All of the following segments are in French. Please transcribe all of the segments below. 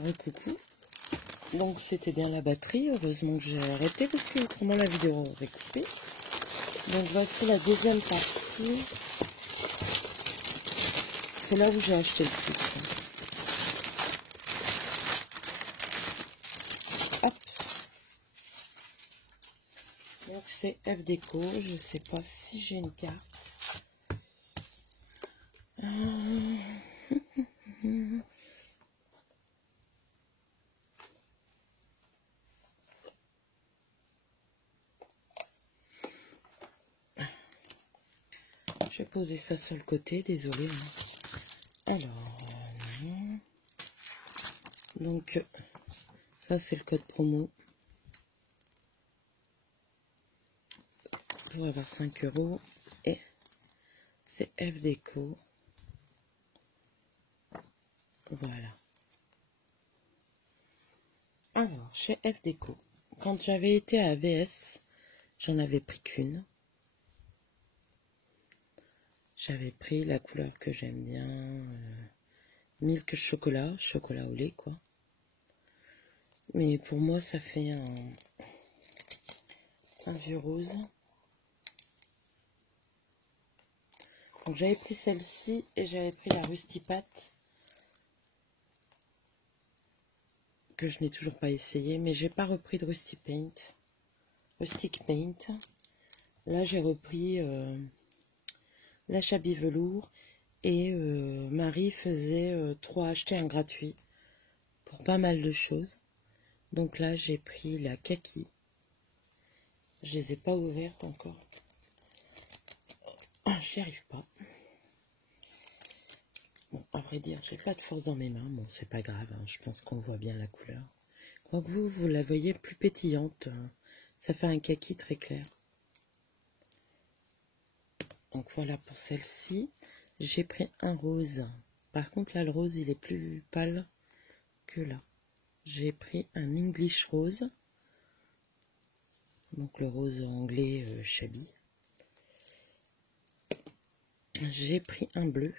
Oui, coucou. Donc c'était bien la batterie, heureusement que j'ai arrêté parce que autrement la vidéo aurait coupé. Donc voici la deuxième partie. C'est là où j'ai acheté le plus. Hop. Donc c'est F Déco, je sais pas si j'ai une carte. Je vais poser ça sur le côté, désolé. Alors, donc ça c'est le code promo pour avoir 5 € et c'est F Déco. Voilà. Alors, chez F Déco, quand j'avais été à AVS, j'en avais pris qu'une. J'avais pris la couleur que j'aime bien, milk chocolat, chocolat au lait, quoi. Mais pour moi, ça fait un vieux rose. Donc j'avais pris celle-ci et j'avais pris la Rusty Pat, que je n'ai toujours pas essayé, mais j'ai pas repris de Rustic Paint. Là, j'ai repris la Shabby Velours et Marie faisait 3 achetés, un gratuit pour pas mal de choses. Donc là, j'ai pris la Kaki. Je les ai pas ouvertes encore. J'y arrive pas. Bon, à vrai dire, j'ai pas de force dans mes mains. Bon, c'est pas grave, hein, je pense qu'on voit bien la couleur. Donc vous la voyez plus pétillante. Ça fait un kaki très clair. Donc voilà pour celle-ci. J'ai pris un rose. Par contre, là, le rose, il est plus pâle que là. J'ai pris un English Rose. Donc le rose anglais Shabby. J'ai pris un bleu.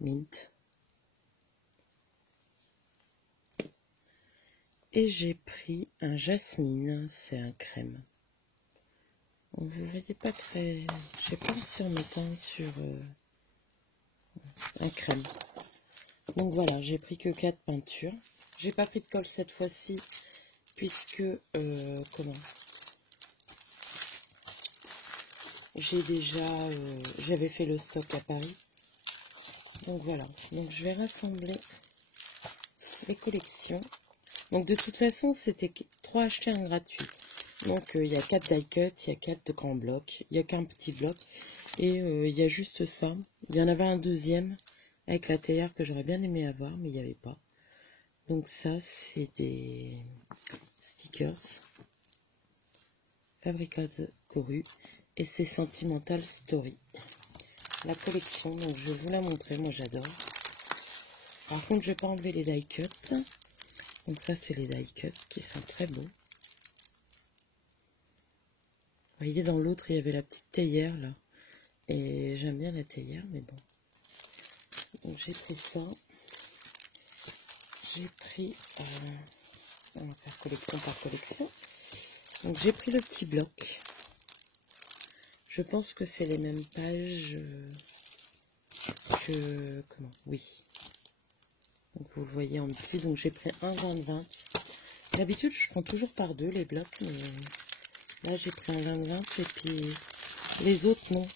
Mint. Et j'ai pris un jasmine, c'est un crème. Vous ne voyez pas très... Je sais pas si on m'éteint sur un crème. Donc voilà, j'ai pris que 4 peintures. J'ai pas pris de colle cette fois-ci, puisque... comment j'ai déjà... j'avais fait le stock à Paris. Donc voilà, donc je vais rassembler les collections. Donc de toute façon, c'était 3 achetés, un gratuit. Donc il y a 4 die cut, il y a 4 grands blocs, il n'y a qu'un petit bloc. Et il y a juste ça. Il y en avait un deuxième avec la théière que j'aurais bien aimé avoir, mais il n'y avait pas. Donc ça, c'est des stickers. Fabrica de Coru. Et c'est Sentimental Story. La collection, donc je vais vous la montrer, moi j'adore. Par contre, je ne vais pas enlever les die cut. Donc ça, c'est les die cut qui sont très beaux. Vous voyez, dans l'autre, il y avait la petite théière là. Et j'aime bien la théière, mais bon. Donc j'ai pris ça. J'ai pris... on va faire collection par collection. Donc j'ai pris le petit bloc. Je pense que c'est les mêmes pages que... Comment? Oui. Donc vous le voyez en petit. Donc j'ai pris un 20-20. D'habitude, je prends toujours par deux les blocs, mais là j'ai pris un 20-20 et puis les autres non.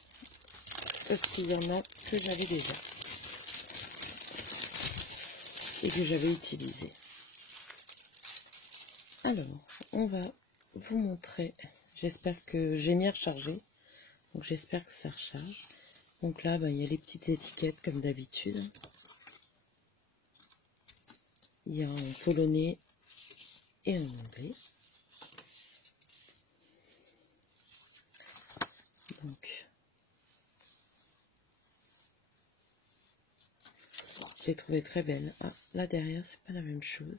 Parce qu'il y en a que j'avais déjà et que j'avais utilisé. Alors, on va vous montrer. J'espère que j'ai mis à recharger. Donc j'espère que ça recharge. Donc là, il y a les petites étiquettes comme d'habitude. Il y a en polonais et en anglais. Donc, je l'ai trouvé très belle. Ah, là derrière, c'est pas la même chose.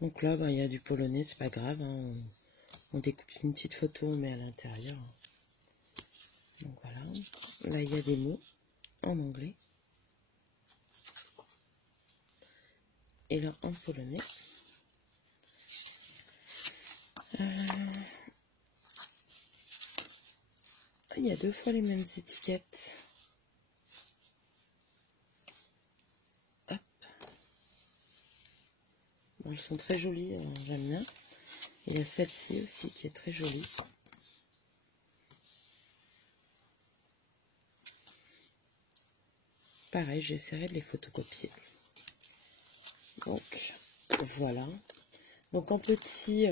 Donc là, il y a du polonais, c'est pas grave. Hein. On découpe une petite photo, on met à l'intérieur. Donc voilà. Là, il y a des mots en anglais. et là en polonais. Il y a 2 fois les mêmes étiquettes. Hop. Bon, elles sont très jolies, j'aime bien. Il y a celle-ci aussi qui est très jolie. Pareil, j'essaierai de les photocopier. Donc, voilà. Donc en petit,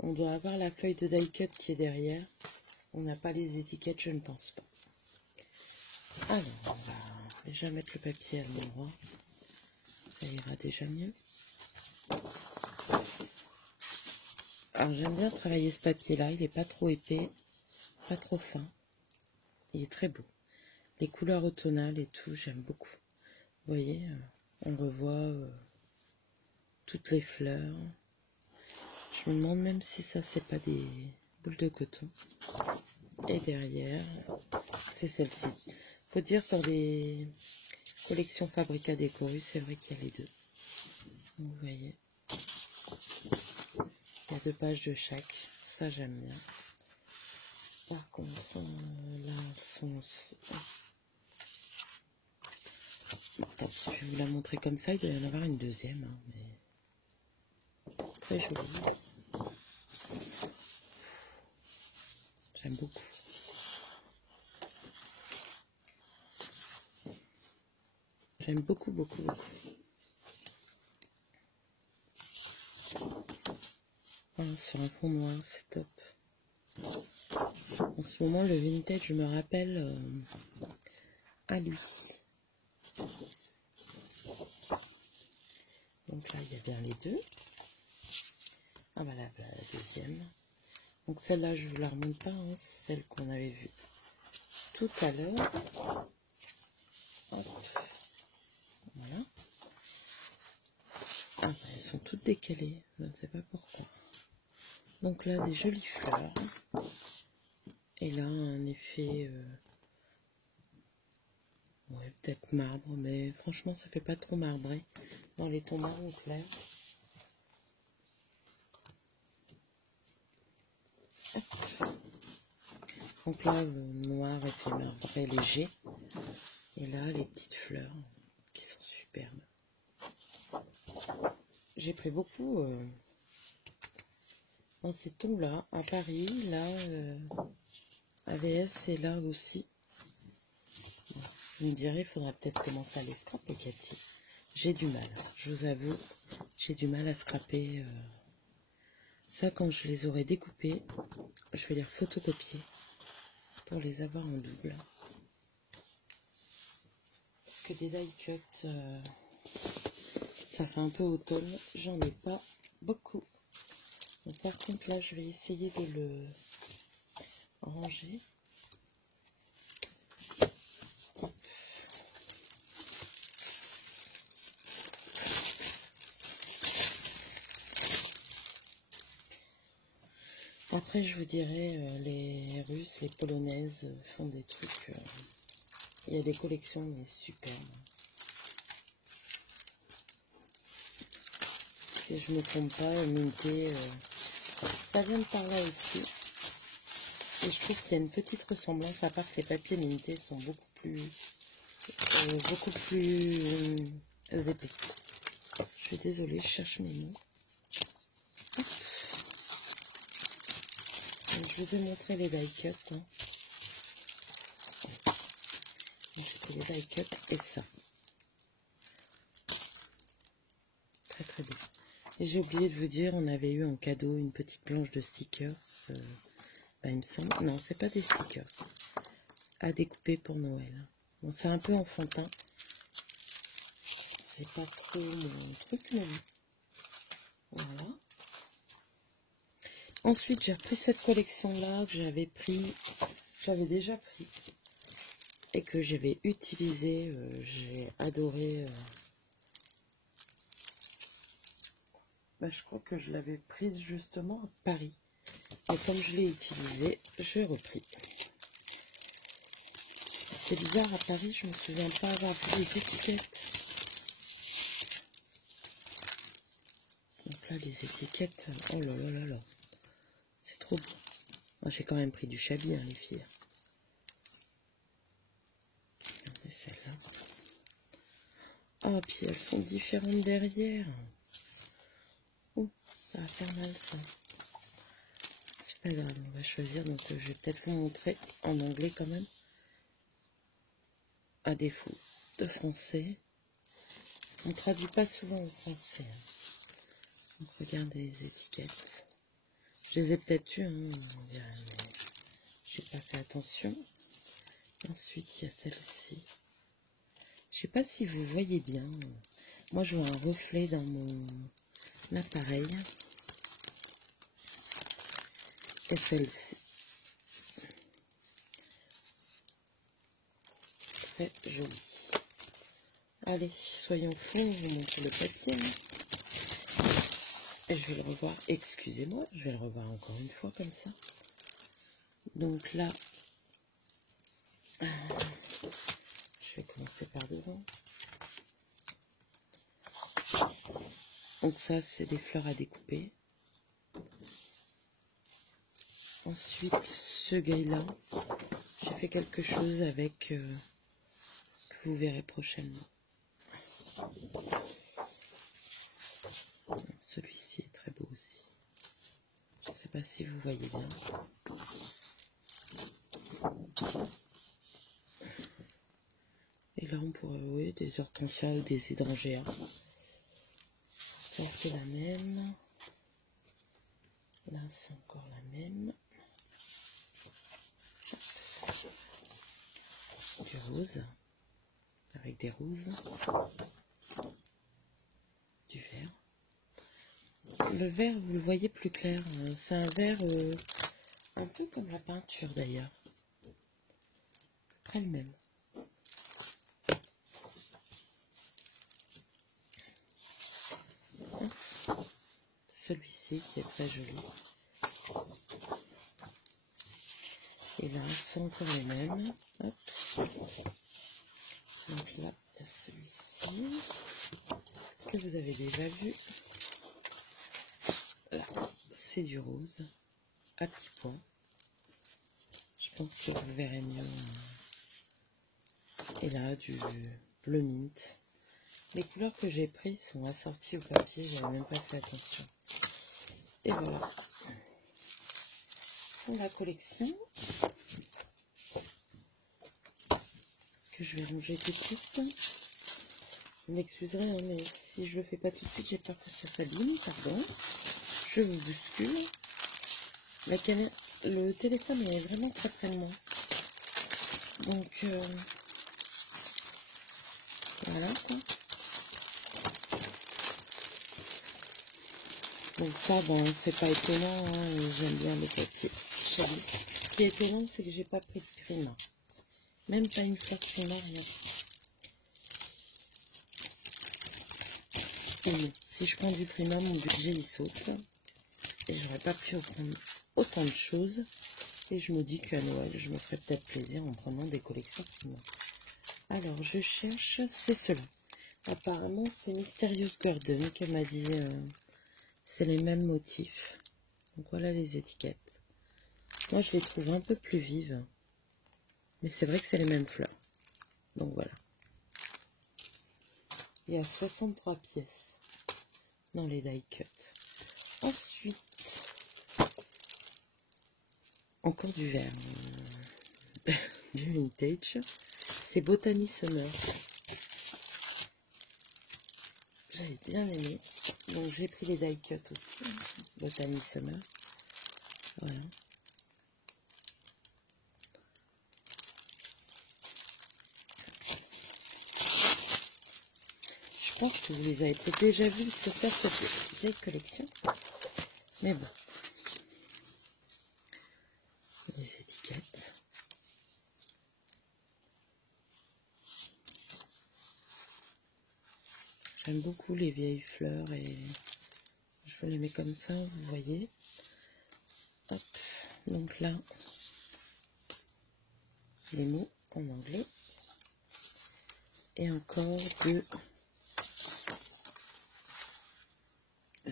on doit avoir la feuille de die cut qui est derrière. On n'a pas les étiquettes, je ne pense pas. Alors, on va déjà mettre le papier à l'endroit. Ça ira déjà mieux. Alors j'aime bien travailler ce papier-là. Il n'est pas trop épais, pas trop fin. Il est très beau. Les couleurs automnales et tout, j'aime beaucoup. Vous voyez, on revoit toutes les fleurs. Je me demande même si ça, c'est pas des boules de coton. Et derrière, c'est celle-ci. Faut dire que dans les collections Fabrica Décorus, c'est vrai qu'il y a les deux. Vous voyez, il y a 2 pages de chaque. Ça, j'aime bien. Par contre, là, elles sont... Bon, tant pis, je vais vous la montrer comme ça. Il doit y en avoir une deuxième, hein, mais très jolie. J'aime beaucoup. J'aime beaucoup, beaucoup, beaucoup. Voilà, sur un fond noir, c'est top. En ce moment, le vintage me rappelle à lui. Donc là, il y a bien les deux. Ah voilà, la deuxième. Donc celle-là, je ne vous la remonte pas, hein, c'est celle qu'on avait vue tout à l'heure. Voilà. Ah, bah, elles sont toutes décalées, je ne sais pas pourquoi. Donc là, des jolies fleurs. Et là, un effet... ouais, peut-être marbre, mais franchement, ça fait pas trop marbré dans les tons marron clairs. Donc là, le noir effet marbré léger. Et là, les petites fleurs qui sont superbes. J'ai pris beaucoup dans ces tons-là, à Paris, là, AVS et là aussi. Bon, vous me direz, il faudra peut-être commencer à les scraper, Cathy. J'ai du mal, je vous avoue, j'ai du mal à scraper. Ça, quand je les aurai découpés, je vais les photocopier pour les avoir en double. Parce que des die cut, ça fait un peu automne, j'en ai pas beaucoup. Donc, par contre, là, je vais essayer de le ranger. Hop. Après, je vous dirais, les Russes, les Polonaises font des trucs... il y a des collections, mais superbes. Si je ne me trompe pas, Minté, ça vient de par là aussi. Et je trouve qu'il y a une petite ressemblance, à part que les papiers Minté sont beaucoup plus épais. Je suis désolée, je cherche mes mots. Donc, je vous ai montré les die cut. Hein. J'ai les die cut et ça. Très très bien. Et j'ai oublié de vous dire, on avait eu en cadeau une petite planche de stickers. Il me semble. Non, c'est pas des stickers. À découper pour Noël. Bon, c'est un peu enfantin. C'est pas trop mon truc, mais voilà. Ensuite, j'ai repris cette collection-là que j'avais déjà pris et que j'avais utilisé. J'ai adoré. Je crois que je l'avais prise justement à Paris. Et comme je l'ai utilisée, j'ai repris. C'est bizarre, à Paris, je me souviens pas avoir pris les étiquettes. là, les étiquettes, oh là là là là, c'est trop beau. Oh, j'ai quand même pris du Chabi, hein, les filles. Regardez celle-là. Ah, puis elles sont différentes derrière. Oh, ça va faire mal, ça. C'est pas grave, on va choisir. Donc, je vais peut-être vous montrer en anglais quand même. À défaut de français. On ne traduit pas souvent en français. Donc, regardez les étiquettes. Je les ai peut-être eues, hein, on dirait, mais j'ai pas fait attention. Ensuite, il y a celle-ci. Je sais pas si vous voyez bien. Moi, je vois un reflet dans mon appareil. Et celle-ci. Très jolie. Allez, soyons fous, on vous montre le papier. Hein. Et je vais le revoir. Excusez-moi, je vais le revoir encore une fois comme ça. Donc là, je vais commencer par devant. Donc ça, c'est des fleurs à découper. Ensuite, ce gars-là, j'ai fait quelque chose avec que vous verrez prochainement. Celui-ci est très beau aussi. Je ne sais pas si vous voyez bien. Et là, on pourrait, oui, des hortensias ou des hydrangeas. Ça, c'est la même. Là, c'est encore la même. Du rose. Avec des roses. Du vert. Le vert, vous le voyez plus clair. C'est un vert un peu comme la peinture d'ailleurs. Après le même. Celui-ci qui est très joli. Et là, c'est encore les mêmes. Hop. Donc là, il y a celui-ci que vous avez déjà vu. Là, c'est du rose à petits points. Je pense que vous verrez mieux. Et là, du bleu mint. Les couleurs que j'ai prises sont assorties au papier, je n'avais même pas fait attention. Et voilà. Pour la collection, que je vais ranger tout de suite. Vous m'excuserez, hein, mais si je le fais pas tout de suite, j'ai peur que ça s'abîme, pardon. Je vous bouscule. Le téléphone est vraiment très près de moi. Donc, voilà quoi. Donc ça, bon, c'est pas étonnant, hein, j'aime bien le papier Chabi. Ce qui est étonnant, c'est que j'ai pas pris de Prima. Même pas une fleur Prima, rien. Et bon, si je prends du Prima, mon budget il saute. Et j'aurais pas pu prendre autant de choses. Et je me dis qu'à Noël, je me ferai peut-être plaisir en prenant des collections Prima. Alors, je cherche, c'est cela. Apparemment, c'est Mysterious Garden qu'elle m'a dit. C'est les mêmes motifs. Donc voilà les étiquettes. Moi, je les trouve un peu plus vives. Mais c'est vrai que c'est les mêmes fleurs. Donc voilà. Il y a 63 pièces dans les die cut. Ensuite, encore du vert. Du vintage. C'est Botany Summer. J'avais bien aimé. Donc j'ai pris les die cut aussi. Botany Summer. Voilà. Je pense que vous les avez peut-être déjà vus se faire cette vieille collection. Mais bon. Les étiquettes. J'aime beaucoup les vieilles fleurs et je vous les mets comme ça, vous voyez. Hop. Donc là, les mots en anglais. Et encore deux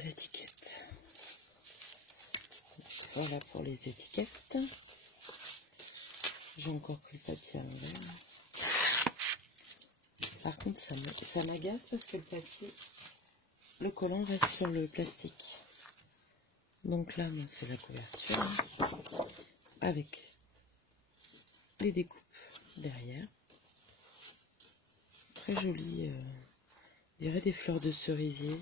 étiquettes. Voilà pour les étiquettes. J'ai encore pris le papier à l'envers. Par contre, ça m'agace parce que le papier, le collant reste sur le plastique. Donc là, c'est la couverture hein, avec les découpes derrière. Très joli, je dirais des fleurs de cerisier.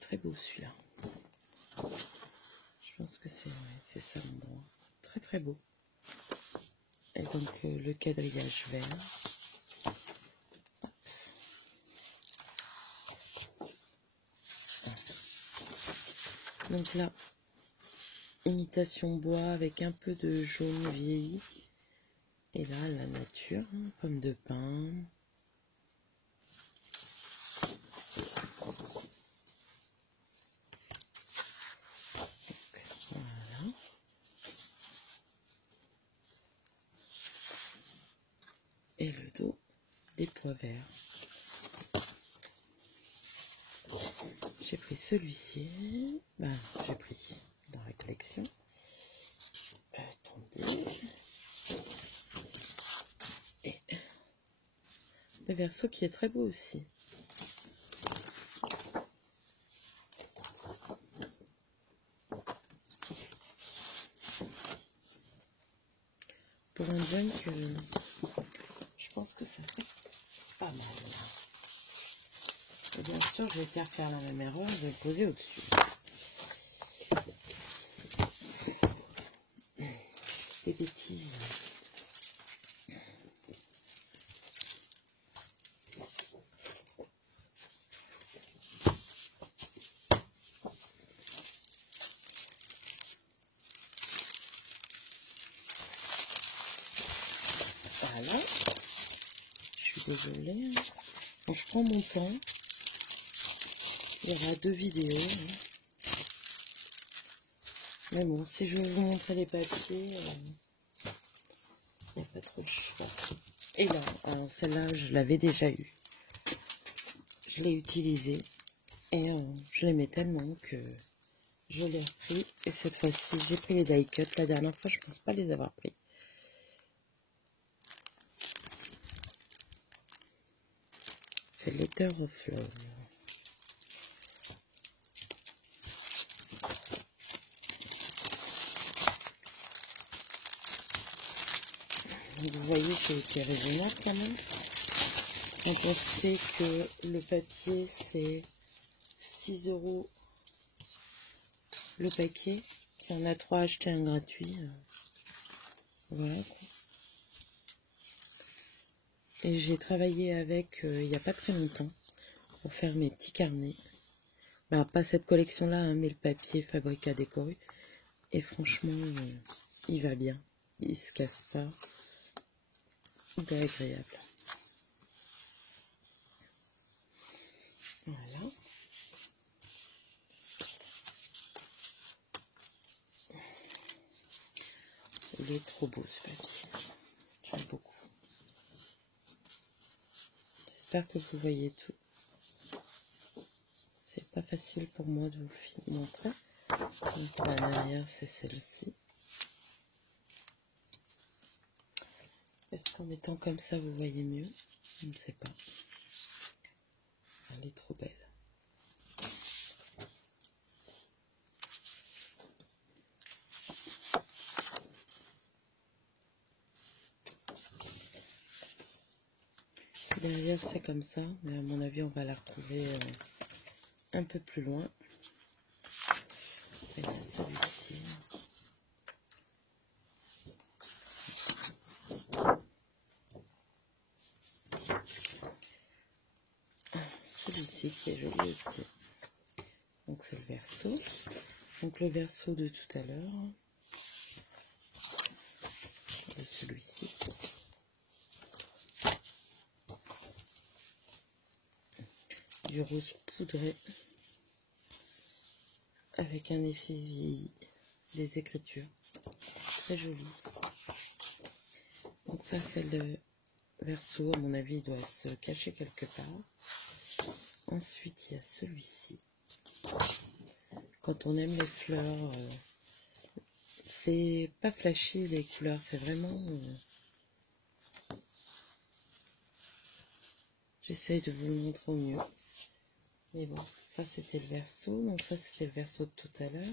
Très beau celui-là. Je pense que c'est ça l'endroit. Très très beau. Et donc le quadrillage vert. Donc là, imitation bois avec un peu de jaune vieilli. Et là, la nature, hein, pomme de pin. Donc, voilà. Et le dos, des pois verts. J'ai pris celui-ci. Ben, j'ai pris dans la collection. Attendez. Et le verso qui est très beau aussi. Pour un junk, je pense que ça serait pas mal. Et bien sûr, je vais faire la même erreur, je vais le poser au-dessus. Des bêtises. Voilà. Je suis désolée. Bon, je prends mon temps. Il y aura 2 vidéos. Hein. Mais bon, si je veux vous montrer les papiers, il n'y a pas trop de choix. Et là, celle-là, je l'avais déjà eue. Je l'ai utilisée. Et je l'aimais tellement que je l'ai repris. Et cette fois-ci, j'ai pris les die cut. La dernière fois, je ne pense pas les avoir pris. C'est Letter of Love. Vous voyez, j'ai été raisonnable quand même. Quand on sait que le papier, c'est 6 € le paquet, qu'il y en a 3 achetés, un gratuit. Voilà. Et j'ai travaillé avec il n'y a pas très longtemps pour faire mes petits carnets. Bah, pas cette collection-là, hein, mais le papier Fabrica Décoru. Et franchement, il va bien. Il se casse pas. Il est agréable. Voilà. Il est trop beau ce papier. J'aime beaucoup. J'espère que vous voyez tout. C'est pas facile pour moi de vous montrer. Donc la dernière, c'est celle-ci. Est-ce qu'en mettant comme ça, vous voyez mieux? Je ne sais pas. Elle est trop belle. Derrière, c'est comme ça, mais à mon avis, on va la retrouver un peu plus loin. Et là, celui-ci. Celui-ci qui est joli aussi. Donc, c'est le verso. Donc, le verso de tout à l'heure. De celui-ci. Du rose poudré. Avec un effet vieilli. Des écritures. Très joli. Donc, ça, c'est le verso. À mon avis, il doit se cacher quelque part. Ensuite, il y a celui-ci. Quand on aime les fleurs, c'est pas flashy les couleurs, c'est vraiment... J'essaye de vous le montrer au mieux. Mais bon, ça c'était le verso, donc ça c'était le verso de tout à l'heure.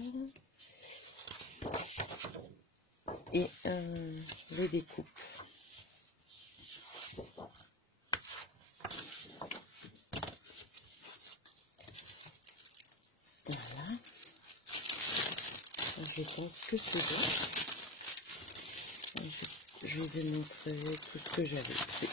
Et les découpes. Voilà. Donc, je pense que c'est bon. Je vous ai montré tout ce que j'avais fait.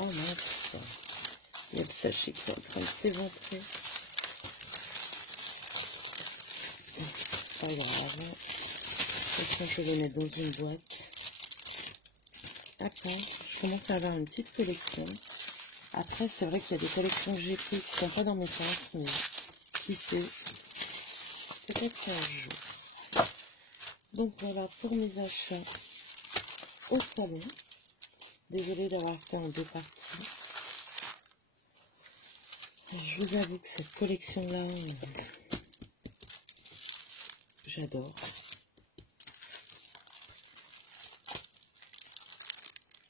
Oh mince, il y a le sachet qui est en train de s'éventrer. Pas grave. De toute façon, je vais les mettre dans une boîte. Après, je commence à avoir une petite collection. Après, c'est vrai qu'il y a des collections que j'ai prises qui ne sont pas dans mes tasses, mais qui sait, peut-être un jour. Donc voilà pour mes achats au salon. Désolée d'avoir fait en deux parties. Je vous avoue que cette collection-là, j'adore.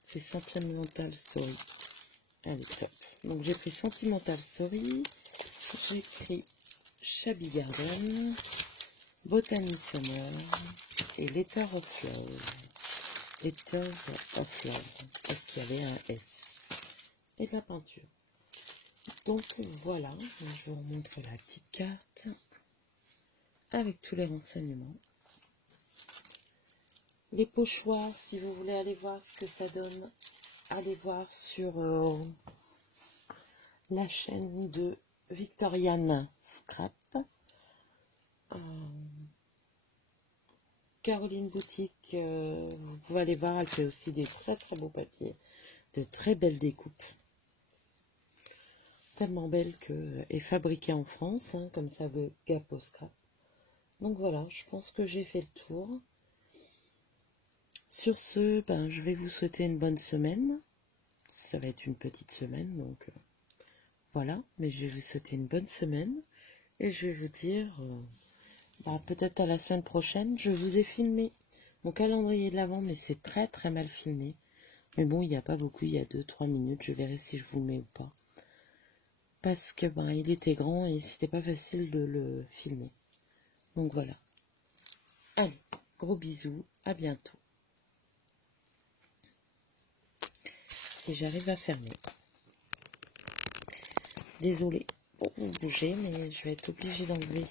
C'est Sentimental Story. Allez, top. Donc j'ai pris Sentimental Story, j'ai pris Shabby Garden, Botany Summer et Letter of Love. Letters of Love, parce qu'il y avait un S. Et de la peinture. Donc voilà, je vous remontre la petite carte avec tous les renseignements. Les pochoirs, si vous voulez aller voir ce que ça donne, allez voir sur la chaîne de Victoriane Scrap. Caroline Boutique, vous pouvez aller voir, elle fait aussi des très très beaux papiers, de très belles découpes. Tellement belle que est fabriquée en France, hein, comme ça veut Gap au Scrap. Donc voilà, je pense que j'ai fait le tour. Sur ce, ben, je vais vous souhaiter une bonne semaine. Ça va être une petite semaine, donc voilà. Mais je vais vous souhaiter une bonne semaine. Et je vais vous dire, peut-être à la semaine prochaine. Je vous ai filmé mon calendrier de l'Avent, mais c'est très très mal filmé. Mais bon, il n'y a pas beaucoup, il y a 2-3 minutes. Je verrai si je vous le mets ou pas. Parce que il était grand et c'était pas facile de le filmer. Donc voilà. Allez, gros bisous, à bientôt. Et j'arrive à fermer. Désolée pour vous bouger, mais je vais être obligée d'enlever